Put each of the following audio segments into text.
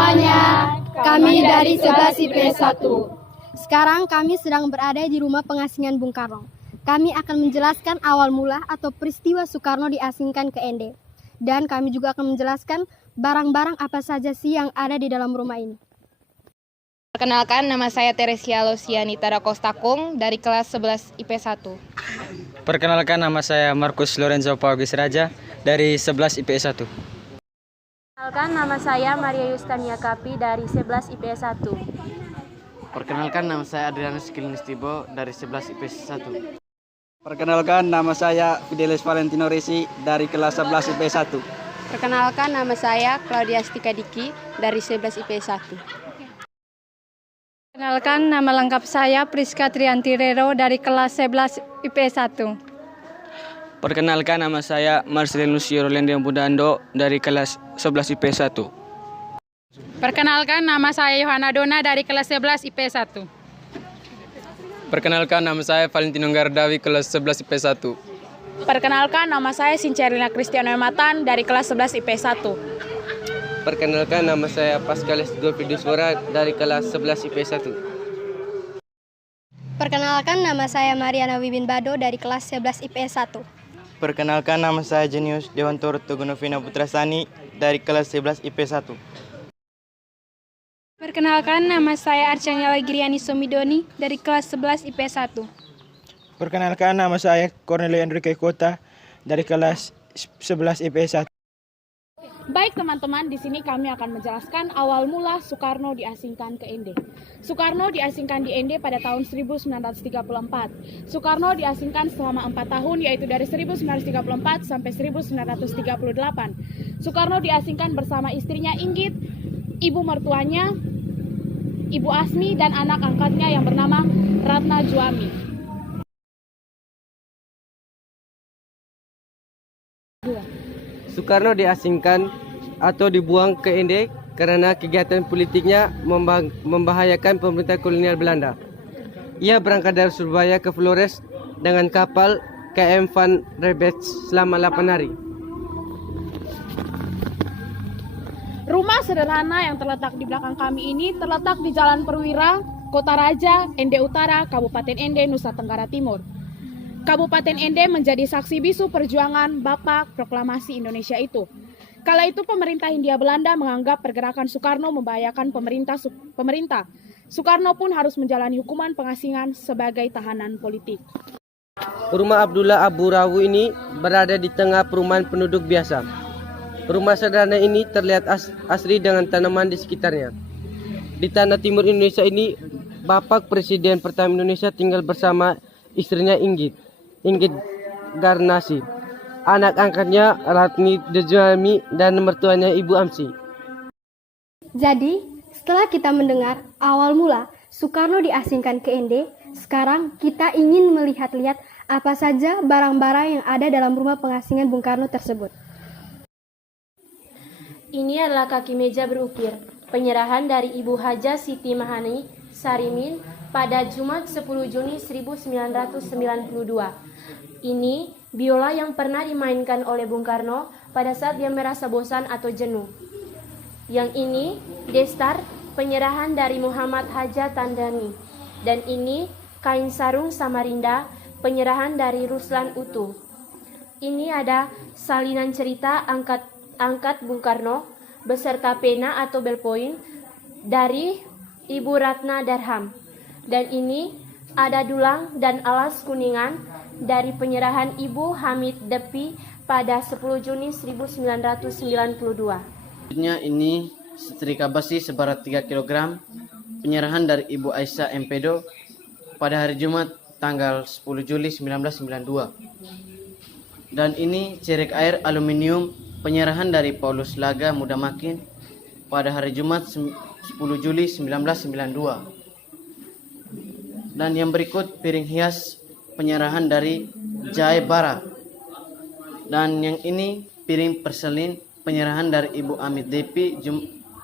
semuanya, kami dari 11 IPS 1. Sekarang kami sedang berada di rumah pengasingan Bung Karno. Kami akan menjelaskan awal mula atau peristiwa Soekarno diasingkan ke ND. Dan kami juga akan menjelaskan barang-barang apa saja sih yang ada di dalam rumah ini. Perkenalkan, nama saya Teresia Losianita Rakostakung dari kelas 11 IPS 1. Perkenalkan, nama saya Markus Lorenzo Paugis Raja dari 11 IPS 1. Perkenalkan, nama saya Maria Yustania Kapi dari 11 IPS 1. Perkenalkan, nama saya Adrianus Kilinistibo dari 11 IPS 1. Perkenalkan, nama saya Fidelis Valentino Risi dari kelas 11 IPS 1. Perkenalkan, nama saya Claudia Stikadiki dari 11 IPS 1. Perkenalkan, nama lengkap saya Priska Trianti Rero dari kelas 11 IPS 1. Perkenalkan, nama saya Marcelinus Yorolendian Budando dari kelas 11 IPS 1. Perkenalkan, nama saya Yohana Dona dari kelas 11 IPS 1. Perkenalkan, nama saya Valentino Gardawi kelas 11 IPS 1. Perkenalkan, nama saya Sincerina Kristiano Matan dari kelas 11 IPS 1. Perkenalkan, nama saya Pascalis Golfiduswara dari kelas 11 IPS 1. Perkenalkan, nama saya Mariana Wibin Bado dari kelas 11 IPS 1. Perkenalkan, nama saya Jenius Dewantoro Togunovina Putrasani dari kelas 11 IPS 1. Perkenalkan, nama saya Arcanya Giriani Somidoni dari kelas 11 IPS 1. Perkenalkan, nama saya Cornelia Enrique Kota dari kelas 11 IPS 1. Baik teman-teman, di sini kami akan menjelaskan awal mula Soekarno diasingkan ke ND. Soekarno diasingkan di ND pada tahun 1934. Soekarno diasingkan selama 4 tahun, yaitu dari 1934 sampai 1938. Soekarno diasingkan bersama istrinya Inggit, ibu mertuanya, Ibu Asmi, dan anak angkatnya yang bernama Ratna Juami. Soekarno diasingkan atau dibuang ke ND karena kegiatan politiknya membahayakan pemerintah kolonial Belanda. Ia berangkat dari Surabaya ke Flores dengan kapal KM Van Rebets selama 8 hari. Rumah sederhana yang terletak di belakang kami ini terletak di Jalan Perwira, Kota Raja, ND Utara, Kabupaten ND, Nusa Tenggara Timur. Kabupaten ND menjadi saksi bisu perjuangan Bapak Proklamasi Indonesia itu. Kala itu pemerintah Hindia Belanda menganggap pergerakan Soekarno membahayakan pemerintah. Soekarno pun harus menjalani hukuman pengasingan sebagai tahanan politik. Rumah Abdullah Abu Rawu ini berada di tengah perumahan penduduk biasa. Rumah sederhana ini terlihat asri dengan tanaman di sekitarnya. Di tanah timur Indonesia ini, Bapak Presiden pertama Indonesia tinggal bersama istrinya Inggit Garnasi, anak angkatnya Ratni Dejuami, dan mertuanya Ibu Amsi. Jadi, setelah kita mendengar awal mula Soekarno diasingkan ke ND, sekarang kita ingin melihat-lihat apa saja barang-barang yang ada dalam rumah pengasingan Bung Karno tersebut. Ini adalah kaki meja berukir, penyerahan dari Ibu Haja Siti Mahani Sarimin pada Jumat 10 Juni 1992. Ini biola yang pernah dimainkan oleh Bung Karno pada saat dia merasa bosan atau jenuh. Yang ini destar, penyerahan dari Muhammad Haja Tandani. Dan ini kain sarung Samarinda, penyerahan dari Ruslan Utuh. Ini ada salinan cerita angkat Bung Karno beserta pena atau ballpoint dari Ibu Ratna Darham. Dan ini ada dulang dan alas kuningan dari penyerahan Ibu Hamid Depi pada 10 Juni 1992. Ini setrika besi seberat 3 kg, penyerahan dari Ibu Aisyah Empedo pada hari Jumat tanggal 10 Juli 1992. Dan ini cerek air aluminium, penyerahan dari Paulus Laga Muda Makin pada hari Jumat 10 Juli 1992. Dan yang berikut piring hias, penyerahan dari Jai Bara. Dan yang ini piring perselin, penyerahan dari Ibu Amit Depi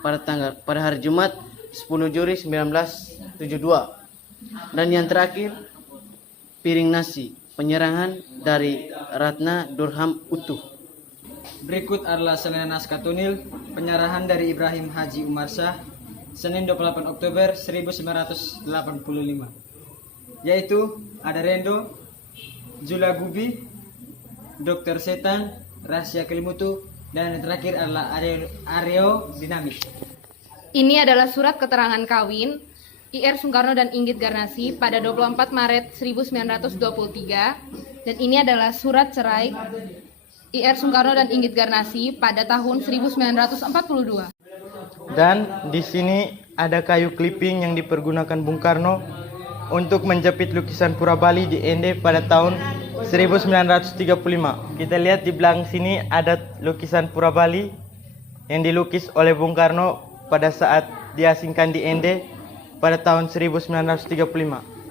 pada hari Jumat 10 Juli 1972. Dan yang terakhir piring nasi, penyerahan dari Ratna Durham Utuh. Berikut adalah salinan naskah tunil penyerahan dari Ibrahim Haji Umar Shah Senin 28 Oktober 1985, yaitu ada Rendo, Jula Gubi, Dr. Setan, Rahasia Kelimutu, dan yang terakhir adalah Areo Dinamik. Ini adalah surat keterangan kawin IR Soekarno dan Inggit Garnasi pada 24 Maret 1923, dan ini adalah surat cerai IR Soekarno dan Inggit Garnasi pada tahun 1942. Dan di sini ada kayu clipping yang dipergunakan Bung Karno untuk menjepit lukisan Pura Bali di Ende pada tahun 1935. Kita lihat di belakang sini ada lukisan Pura Bali yang dilukis oleh Bung Karno pada saat diasingkan di Ende pada tahun 1935.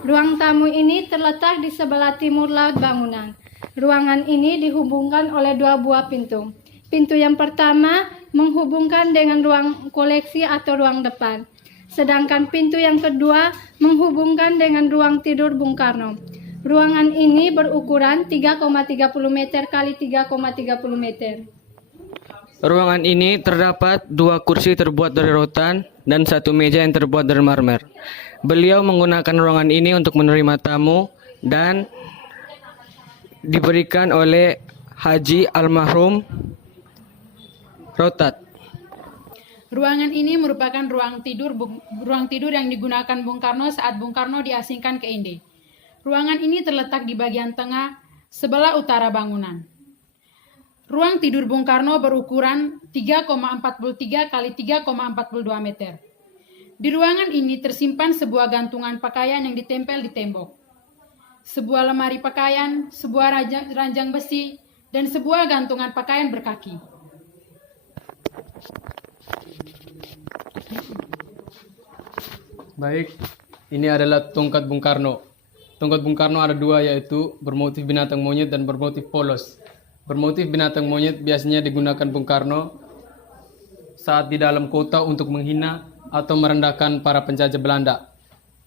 Ruang tamu ini terletak di sebelah timur laut bangunan. Ruangan ini dihubungkan oleh 2 buah pintu. Pintu yang pertama menghubungkan dengan ruang koleksi atau ruang depan. Sedangkan pintu yang kedua menghubungkan dengan ruang tidur Bung Karno. Ruangan ini berukuran 3,30 meter kali 3,30 meter. Ruangan ini terdapat 2 kursi terbuat dari rotan dan 1 meja yang terbuat dari marmer. Beliau menggunakan ruangan ini untuk menerima tamu dan diberikan oleh Haji Almarhum Rotat. Ruangan ini merupakan ruang tidur yang digunakan Bung Karno saat Bung Karno diasingkan ke Ende. Ruangan ini terletak di bagian tengah sebelah utara bangunan. Ruang tidur Bung Karno berukuran 3,43 kali 3,42 meter. Di ruangan ini tersimpan sebuah gantungan pakaian yang ditempel di tembok, sebuah lemari pakaian, sebuah ranjang besi, dan sebuah gantungan pakaian berkaki. Baik, ini adalah tongkat Bung Karno. Tongkat Bung Karno ada 2, yaitu bermotif binatang monyet dan bermotif polos. Bermotif binatang monyet biasanya digunakan Bung Karno saat di dalam kota untuk menghina atau merendahkan para penjajah Belanda.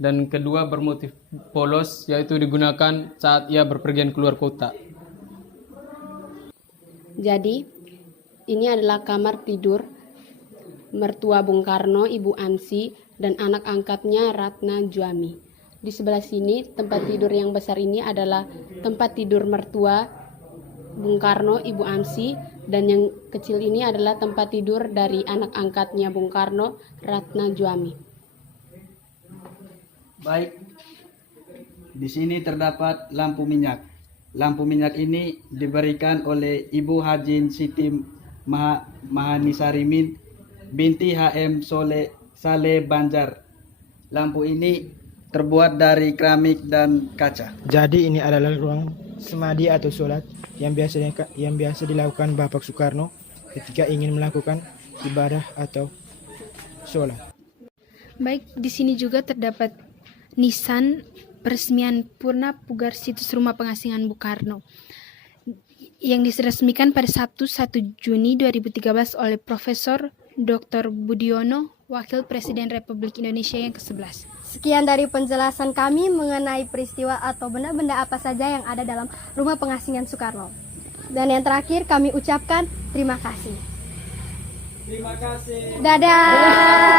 Dan kedua bermotif polos yaitu digunakan saat ia berpergian keluar kota. Jadi, ini adalah kamar tidur mertua Bung Karno, Ibu Amsi, dan anak angkatnya Ratna Juami. Di sebelah sini, tempat tidur yang besar ini adalah tempat tidur mertua Bung Karno, Ibu Amsi, dan yang kecil ini adalah tempat tidur dari anak angkatnya Bung Karno, Ratna Juami. Baik, di sini terdapat lampu minyak. Lampu minyak ini diberikan oleh Ibu Haji Siti Mahanisarimin binti HM Saleh Banjar. Lampu ini terbuat dari keramik dan kaca. Jadi ini adalah ruang semadi atau sholat yang biasa dilakukan Bapak Soekarno ketika ingin melakukan ibadah atau sholat. Baik, di sini juga terdapat nisan peresmian Purna Pugar situs Rumah Pengasingan Bung Karno yang diresmikan pada Sabtu 1 Juni 2013 oleh Profesor Dr. Budiono, Wakil Presiden Republik Indonesia yang ke-11. Sekian dari penjelasan kami mengenai peristiwa atau benda-benda apa saja yang ada dalam Rumah Pengasingan Soekarno. Dan yang terakhir kami ucapkan terima kasih. Terima kasih. Dadah.